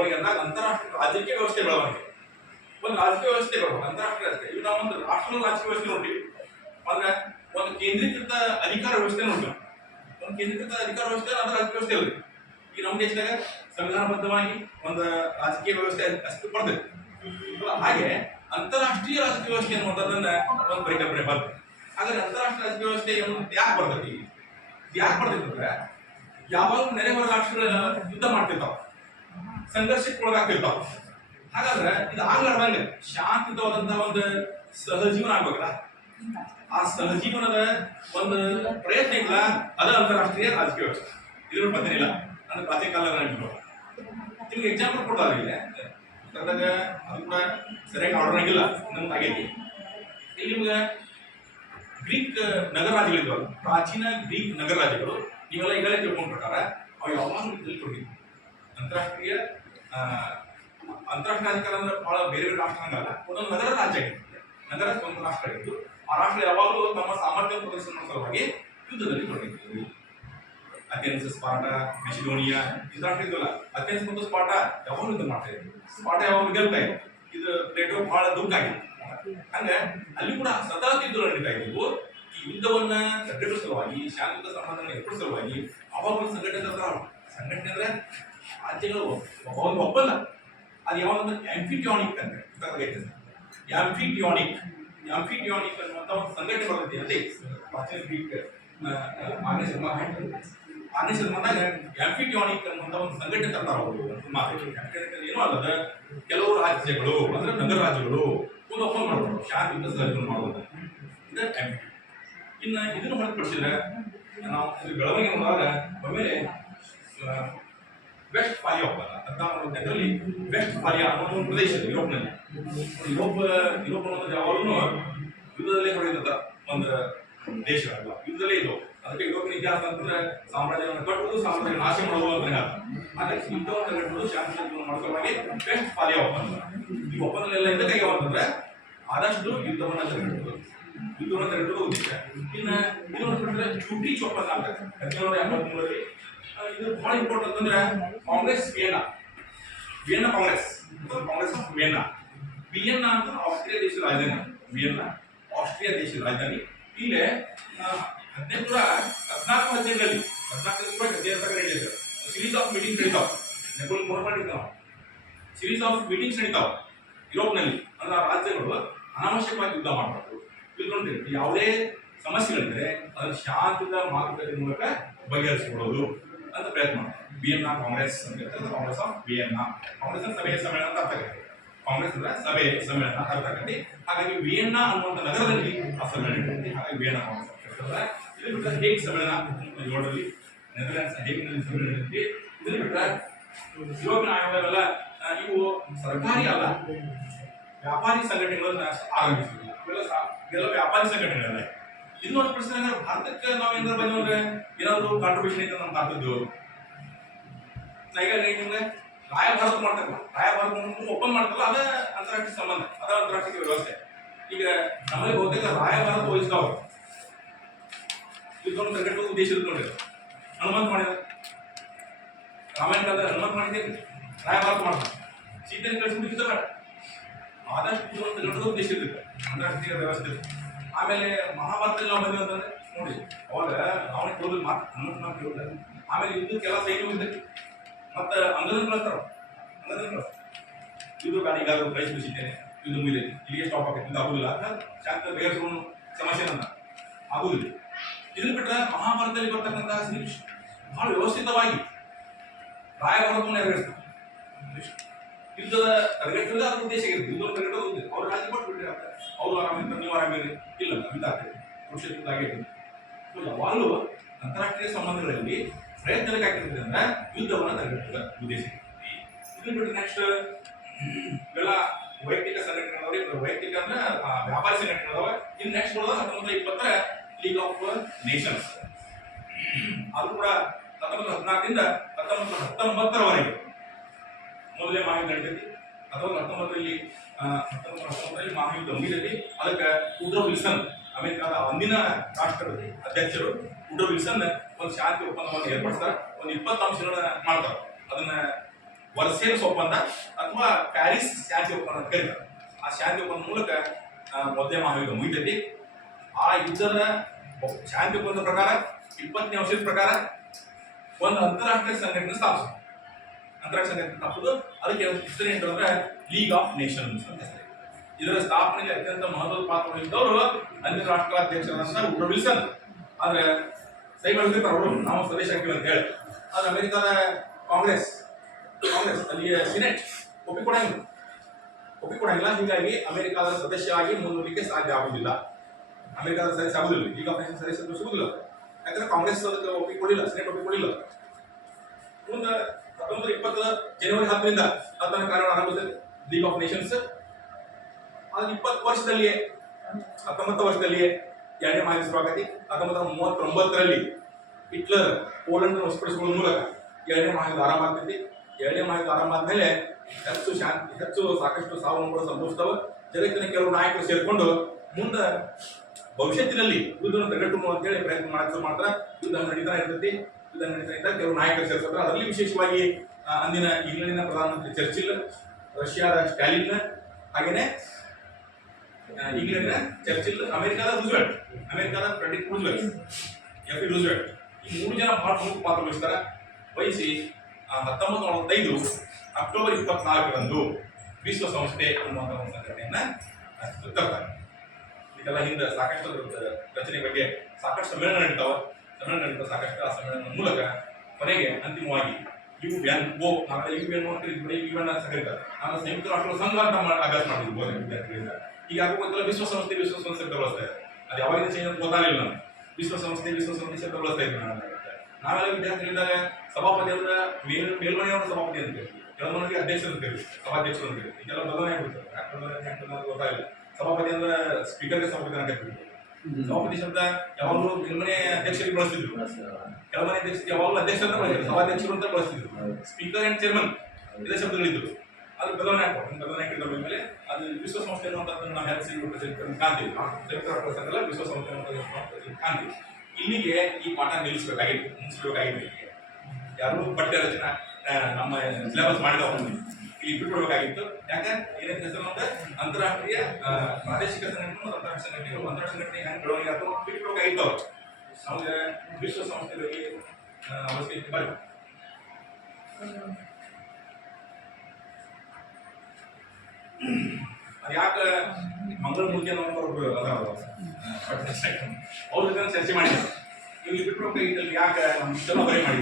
ಬೆಳವಣಿಗೆ ಅಂದಾಗ ಅಂತಾರಾಷ್ಟ್ರೀಯ ರಾಜಕೀಯ ವ್ಯವಸ್ಥೆ ಬೆಳವಣಿಗೆ. ಒಂದು ರಾಜಕೀಯ ವ್ಯವಸ್ಥೆಗಳು ಅಂತಾರಾಷ್ಟ್ರೀಯ ರಾಜಕೀಯ ಇವು ನಾವು ಒಂದು ರಾಷ್ಟ್ರದ ರಾಜಕೀಯ ವ್ಯವಸ್ಥೆ ನೋಡ್ತೀವಿ. ಅಂದ್ರೆ ಒಂದು ಕೇಂದ್ರೀಕೃತ ಅಧಿಕಾರ ವ್ಯವಸ್ಥೆ ನೋಡ್ತೀವಿ. ಒಂದು ಕೇಂದ್ರೀಕೃತ ಅಧಿಕಾರ ವ್ಯವಸ್ಥೆ ಅದು ರಾಜಕೀಯ ವ್ಯವಸ್ಥೆ ಇರುತ್ತೆ. ಈ ನಮ್ಮ ದೇಶದಾಗ ಸಂವಿಧಾನಬದ್ಧವಾಗಿ ಒಂದು ರಾಜಕೀಯ ವ್ಯವಸ್ಥೆ ಅಸ್ತಿತ್ವ ಬರ್ತದೆ. ಹಾಗೆ ಅಂತಾರಾಷ್ಟ್ರೀಯ ರಾಜಕೀಯ ವ್ಯವಸ್ಥೆ ಅನ್ನುವಂಥದ್ದನ್ನ ಒಂದು ಪರಿಕಲ್ಪನೆ ಬರ್ತದೆ. ಹಾಗಾದ್ರೆ ಅಂತಾರಾಷ್ಟ್ರೀಯ ರಾಜಕೀಯ ವ್ಯವಸ್ಥೆ ಯಾಕೆ ಬರ್ತೈತಿ? ಯಾಕೆ ಬರ್ತೈತಿ ಅಂದ್ರೆ ಯಾವಾಗ ನೆರೆಹೊರ ರಾಷ್ಟ್ರಗಳ ಯುದ್ಧ ಮಾಡ್ತಿರ್ತಾವ, ಸಂಘರ್ಷಕ್ಕೆ ಒಳಗಾಗ್ತಿರ್ತಾವ. ಹಾಗಾದ್ರೆ ಇದು ಆಗ್ಲಾರ್ದಂಗೆ ಶಾಂತಿಯುತವಾದಂತಹ ಒಂದು ಸಹಜೀವನ ಆಗ್ಬೇಕಲ್ಲ. ಆ ಸಹಜೀವನದ ಒಂದು ಪ್ರಯತ್ನ ಇಲ್ಲ, ಅದು ಅಂತಾರಾಷ್ಟ್ರೀಯ ರಾಜಕೀಯ ವ್ಯವಸ್ಥೆ. ಇದ್ರ ಪದ್ಧತಿ ಇಲ್ಲ ಅಂದ್ರೆ ಪ್ರಾಚೀನ ಕಾಲದ ನಿಮ್ಗೆ ಎಕ್ಸಾಂಪಲ್ ಕೊಡ್ತಾರೆ. ಇಲ್ಲಿ ಕರ್ನಾಟಕ ಅದು ಕೂಡ ಸರಿಯಾಗಿ ಆರ್ಡರ್ ಆಗಿಲ್ಲ, ನಮ್ಗೆ ಆಗೈತಿ. ಇಲ್ಲಿ ನಿಮ್ಗೆ ಗ್ರೀಕ್ ನಗರ ರಾಜ್ಯಗಳಿದ್ದಾವೆ, ಪ್ರಾಚೀನ ಗ್ರೀಕ್ ನಗರ ರಾಜ್ಯಗಳು. ನೀವೆಲ್ಲ ಈಗಲೇ ತಿಳ್ಕೊಂಡ ಪ್ರಕಾರ ಅವು ಯಾವಾಗಲೂ ತಿಳ್ಕೊಂಡಿದ್ವಿ. ಅಂತಾರಾಷ್ಟ್ರೀಯ ಅಧಿಕಾರ ಅಂದ್ರೆ ಬಹಳ ಬೇರೆ ಬೇರೆ ರಾಷ್ಟ್ರ ಹಂಗಲ್ಲ, ಒಂದೊಂದು ನಗರ ರಾಜ್ಯ ಆಗಿರ್ತದೆ. ನಗರ ಒಂದು ರಾಷ್ಟ್ರ ಆಗಿತ್ತು. ಆ ರಾಷ್ಟ್ರ ಯಾವಾಗಲೂ ತಮ್ಮ ಸಾಮರ್ಥ್ಯ ಪ್ರದರ್ಶನ ಸಲುವಾಗಿ ಯುದ್ಧದಲ್ಲಿ ತೊಡಗಿತ್ತು. ಅಥೆನ್ಸ್, ಸ್ಪಾರ್ಟ, ಮೆಸಿಡೋನಿಯಾ ಇದು ರಾಷ್ಟ್ರ ಇದ್ವಲ್ಲ. ಅಥೆನ್ಸ್ ಮತ್ತು ಸ್ಪಾರ್ಟ ಯಾವಾಗಲೂ ಯುದ್ಧ ಮಾಡ್ತಾ ಇದ್ರು. ಸ್ಪಾರ್ಟ ಯಾವಾಗ ಗೆಲ್ತಾ ಇತ್ತು. ಇದು ಪ್ಲೇಟೋ ಬಹಳ ದುಃಖ ಆಗಿತ್ತು. ಹಂಗ ಅಲ್ಲಿ ಕೂಡ ಸತತ ಯುದ್ಧಗಳು ನಡೀತಾ ಇದ್ವು. ಈ ಯುದ್ಧವನ್ನ ತಡೆಗಟ್ಟುವ ಸಲುವಾಗಿ, ಶಾಂತಿಯುತ ಸಂಬಂಧವನ್ನು ಏರ್ಪಡಿಸುವ ಸಲುವಾಗಿ ಅವಾಗ ಒಂದು ಸಂಘಟನೆ ಸಂಘಟನೆ ಅಂದ್ರೆ ರಾಜ್ಯಗಳು ಒಂದು ಒಪ್ಪಂದ. ಅದು ಯಾವಾಗ ಆಂಫಿಟಿಯಾನಿಕ್ ಅಂದ್ರೆ ಆಂಫಿಟಿಯಾನಿಕ್ ಅನ್ನುವಂಥ ಒಂದು ಸಂಘಟನೆ ಬರ್ತೈತಿ. ಅದೇ ಪ್ರಾಚೀನ ಗ್ರೀಕ್ ಆರನೇ ಶತಮಾನದಾಗ ಆಂಫಿಟಿಯಾನಿಕ್ ಅನ್ನುವಂಥ ಒಂದು ಸಂಘಟನೆ ತರ್ತಾರ ಅವರು. ಏನೂ ಅಲ್ಲದ ಕೆಲವು ರಾಜ್ಯಗಳು ಅಂದ್ರೆ ನಗರ ರಾಜ್ಯಗಳು ಒಂದು ಒಪ್ಪಂದ ಮಾಡ್ತಾರೆ, ಶಾಂತಿಯುತ ಸಹಜೀವನ ಮಾಡೋದು. ಇದು ಆಂಫಿಟಿ. ಇನ್ನು ಇದನ್ನು ಹೊರತುಪಡಿಸಿದ್ರೆ ನಾವು ಬೆಳವಣಿಗೆ ನೋಡಿದಾಗ ಒಮ್ಮೆಲೆ ವೆಸ್ಟ್ ಫಾಲಿಯಾ ಒಪ್ಪಂದ 1400ರಲ್ಲಿ ವೆಸ್ಟ್ ಫಾಲಿಯಾ ಅನ್ನೋ ಒಂದು ಪ್ರದೇಶ ಇದೆ ಯುರೋಪ್ನಲ್ಲಿ. ಯುರೋಪ್ ಅನ್ನೋದು ಯಾವಾಗಲೂ ಯುದ್ಧದಲ್ಲೇ ಹೊಡೆದ ಒಂದು ದೇಶಗಳಲ್ಲ, ಯುದ್ಧದಲ್ಲೇ ಇದು. ಅದಕ್ಕೆ ಯುರೋಪಿನ ಇತಿಹಾಸ ಅಂತಂದ್ರೆ ಸಾಮ್ರಾಜ್ಯವನ್ನು ಕಟ್ಟುವುದು, ಸಾಮ್ರಾಜ್ಯ ನಾಶ ಮಾಡುವುದು ಅಂತ ಹೇಳ. ಹಾಗಾಗಿ ಯುದ್ಧವನ್ನು ಕಟ್ಟುವುದು, ಶಾಂತಿ ಮಾಡಿಸಲುವಾಗಿ ವೆಸ್ಟ್ ಫಾಲಿಯಾ ಒಪ್ಪಂದ. ಈ ಒಪ್ಪಂದಗಳೆಲ್ಲ ಎದಕ್ಕಾಗಿ ಅಂತಂದ್ರೆ ಆದಷ್ಟು ಯುದ್ಧವನ್ನು ತಡೆಗಟ್ಟುವುದು ಉದ್ದೇಶ. ಇನ್ನು ಇದನ್ನು ಚೂಟಿ ಒಪ್ಪಂದ ಆಗ್ತದೆ 1783ರಲ್ಲಿ. ಇದು ಬಹಳ ಇಂಪಾರ್ಟೆಂಟ್ ಅಂದ್ರೆ congress Vienna congress of Vienna ಅಂತ ಆಸ್ಟ್ರಿಯಾ ದೇಶದ ರಾಜಧಾನಿ. ವಿಯೆನ್ನಾ ಆಸ್ಟ್ರಿಯಾ ದೇಶದ ರಾಜಧಾನಿ. ಇಲ್ಲಿ 1814 ನಡೆದಿದೆ. ಸೀರೀಸ್ ಆಫ್ ಮೀಟಿಂಗ್ಸ್ ನಡೀತಾವ. ಸೀರೀಸ್ ಆಫ್ ಮೀಟಿಂಗ್ಸ್ ನಡೀತಾವ ಯುರೋಪ್ನಲ್ಲಿ. ಅಂದ್ರೆ ಆ ರಾಜ್ಯಗಳು ಅನಾವಶ್ಯಕವಾಗಿ ಯುದ್ಧ ಮಾಡಬಾರ್ದು. ತಿಳ್ಕೊಂಡಿರ್ತೀವಿ ಯಾವುದೇ ಸಮಸ್ಯೆಗಳಿದ್ರೆ ಅದನ್ನು ಶಾಂತಿಯುತ ಮಾತುಕತೆ ಮೂಲಕ ಬಗೆಹರಿಸಿಕೊಳ್ಳೋದು ಅಂತ ಪ್ರಯತ್ನ ಮಾಡ್ತಾರೆ. ವಿಯೆನ್ನಾ ಕಾಂಗ್ರೆಸ್ ಅಂತ ಕಾಂಗ್ರೆಸ್ ಆಫ್ ವಿಯೆನ್ನಾ. ಕಾಂಗ್ರೆಸ್ ಸಭೆಯ ಸಮ್ಮೇಳನ ಅಂತ ಅರ್ಥ ಆಗುತ್ತೆ. ಕಾಂಗ್ರೆಸ್ ಅಂದ್ರೆ ಸಭೆ ಸಮ್ಮೇಳನ ಅಂತ ಅರ್ಥ ಆಗುತ್ತೆ. ಹಾಗಾಗಿ ವಿಯೆನ್ನಾ ಅನ್ನುವಂಥ ನಗರದಲ್ಲಿ ಆ ಸಮ್ಮೇಳನ ಇರುತ್ತೆ. ಹಾಗಾಗಿ ವಿಯೆನ್ನಾ ಕಾಂಗ್ರೆಸ್ ಆಗ್ತದೆ. ಇದು ಬಿಟ್ಟರೆ ಹೇಗ್ ಸಮ್ಮೇಳನ 7ರಲ್ಲಿ ನೆದರ್ಲ್ಯಾಂಡ್ಸ್ ಹೇಗ್ನಲ್ಲಿ ಸಮ್ಮೇಳನ ಇರುತ್ತೆ. ಇದನ್ನು ಬಿಟ್ಟರೆ ಯುರೋಪಿನ ಆಯೋಗವೆಲ್ಲ ಇವು ಸರ್ಕಾರಿ ಅಲ್ಲ, ವ್ಯಾಪಾರಿ ಸಂಘಟನೆಗಳನ್ನ ಆರಂಭಿಸಿದ್ರು. ಇವೆಲ್ಲ ವ್ಯಾಪಾರಿ ಸಂಘಟನೆಗಳಲ್ಲ. ಇನ್ನೊಂದು ಪ್ರಶ್ನೆ ಅಂದ್ರೆ ಭಾರತಕ್ಕೆ ನಾವು ಏನಾದ್ರು ಬಂದ್ರೆ ಏನಾದ್ರು ಕಾಂಟ್ರಿಬ್ಯೂಷನ್ ಐತೆ ನಮ್ಮ ಭಾರತದ್ದು. ಈಗ ನಿಮ್ಗೆ ರಾಯಭಾರತ ಮಾಡ್ತಾರಲ್ಲ, ರಾಯಭಾರತ ಒಪ್ಪಂದ ಮಾಡ್ತಾರಲ್ಲ, ಅದೇ ಅಂತಾರಾಷ್ಟ್ರೀಯ ಸಂಬಂಧ, ಅದ ಅಂತಾರಾಷ್ಟ್ರೀಯ ವ್ಯವಸ್ಥೆ. ಈಗ ನಮ್ಮಲ್ಲಿ ಬಹುತೇಕ ರಾಯಭಾರತ ವಹಿಸ್ತಾವ್ರು ಯುದ್ಧವನ್ನು ತಡೆಗಟ್ಟುವ ಉದ್ದೇಶ ಇಟ್ಕೊಂಡಿದ್ರು. ಹನುಮಂತ ಮಾಡಿದ ರಾಮಾಯಣ ಕಾಲದ ಹನುಮಂತ ಮಾಡಿದ್ದೇನೆ, ರಾಯಭಾರತ ಮಾಡ್ತಾರೆ. ಸೀತೆಯನ್ನು ಕಳಿಸ್ಬಿಟ್ಟು ಯುದ್ಧ ಬೇಡ, ಆದಷ್ಟು ಯುದ್ಧವನ್ನು ತಡೆಗಟ್ಟುವ ಉದ್ದೇಶ ಇರುತ್ತೆ ಅಂತಾರಾಷ್ಟ್ರೀಯ ವ್ಯವಸ್ಥೆ. ಆಮೇಲೆ ಮಹಾಭಾರತದಲ್ಲಿ ನಾವು ಬಂದಿವಿ ಅಂತಂದ್ರೆ ನೋಡಿ, ಅವಾಗ ರಾವಣ ಕೇಳೋದು ಮಾತು ಹನುಮಂತ ಕೇಳಿದ್ರೆ ಆಮೇಲೆ ಯುದ್ಧಕ್ಕೆಲ್ಲ ಸೈನ್ಯ ಇದ್ದಕ್ಕೆ ಮತ್ತೆ ಅಂಗದನ್ನು ಕಳಿಸ್ತಾರ. ಯುದ್ಧ ಬೇಡ, ಈಗಾಗಲೂ ಕಳಿಸಿದ್ದೇನೆ, ಯುದ್ಧ ಮುಗಿದೆ, ಇಲ್ಲಿಗೆ ಸ್ಟಾಪ್ ಆಗತ್ತೆ, ಆಗುದಿಲ್ಲ ಅಂತ ಶಾಂತ ಬಗೆಹರಿಸುವ ಸಮಸ್ಯೆ ನನ್ನ ಆಗುದಿಲ್ಲ. ಇದನ್ನು ಬಿಟ್ಟರೆ ಮಹಾಭಾರತದಲ್ಲಿ ಬರ್ತಕ್ಕಂತಹ ಶ್ರೀಕೃಷ್ಣ ಬಹಳ ವ್ಯವಸ್ಥಿತವಾಗಿ ರಾಯಭಾರತವನ್ನು ನೆರವೇರಿಸ್ತಾರೆ. ಯುದ್ಧದ ತಡೆಗಟ್ಟುವುದೇ ಅದರ ಉದ್ದೇಶ ಇರುತ್ತೆ. ಯುದ್ಧ ತಡೆಗಟ್ಟೋದು ಉದ್ದೇಶ. ಅವ್ರು ರಾಜ್ಯ ಕೊಟ್ಬಿಟ್ರೆ ಅವರು ಆರಾಮಿರ್ತಾರೆ, ನೀವು ಆರಾಮಿರಿ, ಇಲ್ಲ ಇದಾಗ್ತದೆ, ಕುರುಕ್ಷೇತ್ರ ಆಗಿರ್ತದೆ. ಸೊ ಯಾವಾಗಲೂ ಅಂತಾರಾಷ್ಟ್ರೀಯ ಸಂಬಂಧಗಳಲ್ಲಿ ಪ್ರಯತ್ನಕ್ಕೆ ಆಗಿರ್ತದೆ ಅಂದ್ರೆ ಯುದ್ಧವನ್ನು ತಡೆಗಟ್ಟುವ ಉದ್ದೇಶ ಇರುತ್ತೆ. ಇದನ್ನು ಬಿಟ್ಟರೆ ನೆಕ್ಸ್ಟ್ ಇವೆಲ್ಲ ವೈಯಕ್ತಿಕ ಸಂಘಟನೆಗಳವ್ರಿ, ವೈಯಕ್ತಿಕ ಅಂದ್ರೆ ವ್ಯಾಪಾರಿ ಸಂಘಟನೆಗಳವ. ಇನ್ನು ನೆಕ್ಸ್ಟ್ ಬರೋದು 1920 ಲೀಗ್ ಆಫ್ ನೇಷನ್ಸ್. ಅದು ಕೂಡ 1914ರಿಂದ 1919ರವರೆಗೆ ಮೊದಲೇ ಮಹಾಯುದ್ಧ ನಡೀತೈತಿ. 1919ರಲ್ಲಿ ಮಹಾಯುದ್ಧ ಮುಗಿದೈತಿ. ಅದಕ್ಕೆ ವುಡ್ರೋ ವಿಲ್ಸನ್, ಅಮೆರಿಕಾದ ಅಂದಿನ ರಾಷ್ಟ್ರಪತಿ ಅಧ್ಯಕ್ಷರು ವುಡ್ರೋ ವಿಲ್ಸನ್ ಒಂದು ಶಾಂತಿ ಒಪ್ಪಂದವನ್ನು ಏರ್ಪಡಿಸ್ತಾರೆ. ಒಂದು 20 ಅಂಶಗಳನ್ನ ಮಾಡ್ತಾರೆ. ಅದನ್ನ ವರ್ಸೇಲ್ಸ್ ಒಪ್ಪಂದ ಅಥವಾ ಪ್ಯಾರಿಸ್ ಶಾಂತಿ ಒಪ್ಪಂದ ಅಂತ ಕರೀತಾರೆ. ಆ ಶಾಂತಿ ಒಪ್ಪಂದ ಮೂಲಕ ಮೊದಲನೇ ಮಹಾಯುದ್ಧ ಮುಗಿತೈತಿ. ಆ ಯುದ್ಧದ ಶಾಂತಿ ಒಪ್ಪಂದ ಪ್ರಕಾರ 20ನೇ ವರ್ಷದ ಪ್ರಕಾರ ಒಂದು ಅಂತಾರಾಷ್ಟ್ರೀಯ ಸಂಘಟನೆ ಸ್ಥಾಪಿಸೋದು. ಅಂತಾರಾಷ್ಟ್ರೀಯ ಸಂಘಟನೆ ಸ್ಥಾಪಿಸೋದು ಅದಕ್ಕೆ ಹೆಸರು ಏನಂತಂದ್ರೆ ಲೀಗ್ ಆಫ್ ನೇಷನ್ಸ್ ಅಂತ ಹೆಸರು. ಇದರ ಸ್ಥಾಪನೆಗೆ ಅತ್ಯಂತ ಮಹತ್ವದ ಪಾತ್ರ ವಹಿಸಿದವರು ಅಂದಿನ ರಾಷ್ಟ್ರಾಧ್ಯಕ್ಷರಾದ ವುಡ್ರೋ ವಿಲ್ಸನ್. ಆದ್ರೆ ಸಹಿ ಮಾಡಿರ್ತಾರೆ ಅವರು, ನಾವು ಸ್ವದೇಶ ಹಾಕಿವಿ ಅಂತ ಹೇಳಿ. ಆದ್ರೆ ಅಮೆರಿಕದ ಕಾಂಗ್ರೆಸ್ ಅಲ್ಲಿಯ ಸಿನೆಟ್ ಒಪ್ಪಿಕೊಡಂಗಿಲ್ಲ. ಹೀಗಾಗಿ ಅಮೆರಿಕದ ಸದಸ್ಯವಾಗಿ ಮುಂದೂಡಲಿಕ್ಕೆ ಸಾಧ್ಯ ಆಗುವುದಿಲ್ಲ. ಅಮೆರಿಕದ ಸದಸ್ಯ ಆಗುದಿಲ್ಲ, ಲೀಗ್ ಆಫ್ ನೇಷನ್ ಸದಸ್ಯತ್ವ ಸಿಗುದಿಲ್ಲ. ಯಾಕಂದ್ರೆ ಕಾಂಗ್ರೆಸ್ ಅದಕ್ಕೆ ಒಪ್ಪಿಕೊಳ್ಳಿಲ್ಲ, ಸಿನೆಟ್ ಒಪ್ಪಿಕೊಳ್ಳಿಲ್ಲ. ಮುಂದೆ 1920 ಜನವರಿ 10ರಿಂದ ತನ್ನ ಕಾರ್ಯ ಆರಂಭಿಸಿದೆ ಲೀಗ್ ಆಫ್ ನೇಷನ್ಸ್. ಅದು 20 ವರ್ಷದಲ್ಲಿಯೇ 19 ವರ್ಷದಲ್ಲಿಯೇ ಎರಡನೇ ಮಹಾಯುದ್ಧ ಶುರುವಾಗೈತಿ. 1939ರಲ್ಲಿ ಹಿಟ್ಲರ್ ಪೋಲೆಂಡ್ ವಶಪಡಿಸಿಕೊಳ್ಳುವ ಮೂಲಕ ಎರಡನೇ ಮಹಾಯುದ್ಧ ಆರಂಭ ಆಗ್ತೈತಿ. ಎರಡನೇ ಮಹಾಯುದ್ಧ ಆರಂಭ ಆದ್ಮೇಲೆ ಹೆಚ್ಚು ಸಾಕಷ್ಟು ಸಾವು ನೋವುಗಳು ಸಂಭವಿಸ್ತವೆ. ಜಗತ್ತಿನ ಕೆಲವು ನಾಯಕರು ಸೇರಿಕೊಂಡು ಮುಂದೆ ಭವಿಷ್ಯತ್ತಿನಲ್ಲಿ ಯುದ್ಧವನ್ನು ತಡೆಗಟ್ಟುವ ಅಂತೇಳಿ ಪ್ರಯತ್ನ ಮಾಡ್ತಾರೆ. ಯುದ್ಧ ನಡೀತಾ ಇರ್ತೈತಿ. ಯುದ್ಧ ನಡೀತಾ ಇದ್ದ ಕೆಲವು ನಾಯಕರು ಸೇರ್ತಾರೆ. ಅದರಲ್ಲಿ ವಿಶೇಷವಾಗಿ ಅಂದಿನ ಇಂಗ್ಲೆಂಡಿನ ಪ್ರಧಾನಮಂತ್ರಿ ಚರ್ಚಿಲ್, ರಷ್ಯಾದ ಸ್ಟಾಲಿನ್, ಹಾಗೇನೆ ಇಂಗ್ಲೆಂಡಿನ ಚರ್ಚಿಲ್, ಅಮೆರಿಕದ ಫ್ರೆಡ್ರಿಕ್ ರೂಸ್ವೆಲ್ಟ್, ಎಫ್ ರೂಸ್ವೆಲ್ಟ್, ಈ 3 ಜನ ಬಹಳ ಪ್ರಮುಖ ಪಾತ್ರ ವಹಿಸಿ 1945 ಅಕ್ಟೋಬರ್ 24ರಂದು ವಿಶ್ವಸಂಸ್ಥೆ ಅನ್ನುವಂಥ ಒಂದು ಸಂಘಟನೆಯನ್ನ ತರ್ತಾರೆ. ಇದೆಲ್ಲ ಹಿಂದೆ ಸಾಕಷ್ಟು ರಚನೆ ಬಗ್ಗೆ ಸಾಕಷ್ಟು ಸಮ್ಮೇಳನ ನಡೀತಾವ. ಸಾಕಷ್ಟು ಆ ಸಮ್ಮೇಳನದ ಮೂಲಕ ಕೊನೆಗೆ ಅಂತಿಮವಾಗಿ UNO ಅಂತ ಕರೀತಾರೆ. ನಾನು ಸಂಯುಕ್ತ ರಾಷ್ಟ್ರಗಳ ಸಂಘ ಅಂತ ಅಭ್ಯಾಸ ಮಾಡಿರ್ಬೋದು ವಿದ್ಯಾರ್ಥಿಗಳಿಂದ. ಈಗ ಗೊತ್ತಿಲ್ಲ ವಿಶ್ವಸಂಸ್ಥೆ ಶಬ್ದ ಬಳಸ್ತಾ ಇದೆ. ಅದು ಯಾವಾಗಿಂದ ಚೇಂಜ್ ಅಂತ ಗೊತ್ತಾಗಲಿಲ್ಲ ನಾನು. ವಿಶ್ವಸಂಸ್ಥೆ ಶಬ್ದ ಬಳಸ್ತಾ ಇದ್ದೆ ನಾನು. ನಾವೆಲ್ಲ ವಿದ್ಯಾರ್ಥಿಗಳಿದ್ದಾಗ ಸಭಾಪತಿ ಅಂದ್ರೆ ಮೇಲ್ಮನೆಯವರ ಸಭಾಪತಿ ಅಂತ ಕೆಲವೊಂದಿಗೆ ಅಧ್ಯಕ್ಷರು ಅಂತೇಳಿ, ಸಭಾಧ್ಯಕ್ಷರು ಅಂತೇಳಿ. ಈಗೆಲ್ಲ ಬದಲಾವಣೆ ಆಗ್ಬಿಡ್ತಾರೆ. ಗೊತ್ತಾಗಿಲ್ಲ. ಸಭಾಪತಿ ಅಂದ್ರೆ ಸ್ಪೀಕರ್ಗೆ ಸಭಾಪತಿ ಅನ್ನಕತ್ತೀವಿ. ಸಭಾಪತಿ ಶಬ್ದ ಯಾವಾಗಲೂ ಮೇಲ್ಮನೆ ಅಧ್ಯಕ್ಷರಿಗೆ ಬಳಸ್ತಿದ್ರು. ಕೆಳಮನೆ ಅಧ್ಯಕ್ಷರಿಗೆ ಯಾವಾಗಲೂ ಅಧ್ಯಕ್ಷ ಅಂತ ಬಳಸಿದ್ರು, ಸಭಾಧ್ಯಕ್ಷರು ಅಂತ ಬಳಸ್ತಿದ್ರು. ಸ್ಪೀಕರ್ ಅಂಡ್ ಚೇರ್ಮನ್ ಇದೇ ಶಬ್ದಗಳಿದ್ರು. ಅದು ಬದಲಾವಣೆ ಆಗಿರೋ ಮೇಲೆ ಅದು ವಿಶ್ವಸಂಸ್ಥೆ ಅನ್ನುವಂಥದ್ದನ್ನು ನಾವು ಹೆಲ್ತ್ ಕಾಣ್ತೀವಿ. ಸಂಯುಕ್ತ ರಾಷ್ಟ್ರ ಸಂಘ ವಿಶ್ವಸಂಸ್ಥೆ ಅನ್ನುವಂಥದ್ದು ಕಾಣ್ತೀವಿ. ಇಲ್ಲಿಗೆ ಈ ಪಾಠ ಮುಗಿಸ್ಬೇಕಾಗಿತ್ತು. ಯಾರು ಪಠ್ಯ ರಚನಾ ನಮ್ಮ ಸಿಲೆಬಸ್ ಮಾಡಿದವ ಇಲ್ಲಿ ಬಿಟ್ಬಿಡ್ಬೇಕಾಗಿತ್ತು. ಯಾಕೆ ಏನಂತ ಹೆಸರು ಅಂದ್ರೆ ಅಂತಾರಾಷ್ಟ್ರೀಯ ಪ್ರಾದೇಶಿಕ ಸಂಘಟನೆ, ಅಂತಾರಾಷ್ಟ್ರೀಯ ಸಂಘಟನೆ ಹೆಂಗೆ ಬೆಳವಣಿಗೆ ಅಥವಾ ಬಿಟ್ಬಿಡ್ಬೇಕಾಗಿತ್ತು. ಅವ್ರು ನಮಗೆ ವಿಶ್ವಸಂಸ್ಥೆಗಳಿಗೆ ಅವಶ್ಯಕತೆ ಬರಲಿ. ಅದು ಯಾಕೆ ಮಂಗಳಮೂರ್ತಿ ಅನ್ನೋರು ಅವ್ರ ಜೊತೆ ಚರ್ಚೆ ಮಾಡಿದ್ರು. ಇಲ್ಲಿ ಬಿಟ್ಬಿಡ್ಬೇಕಾಗಿತ್ತು. ಯಾಕೆ ನಮ್ಮ ಇಷ್ಟೆಲ್ಲ ಬರೀ ಮಾಡಿದ್ರು.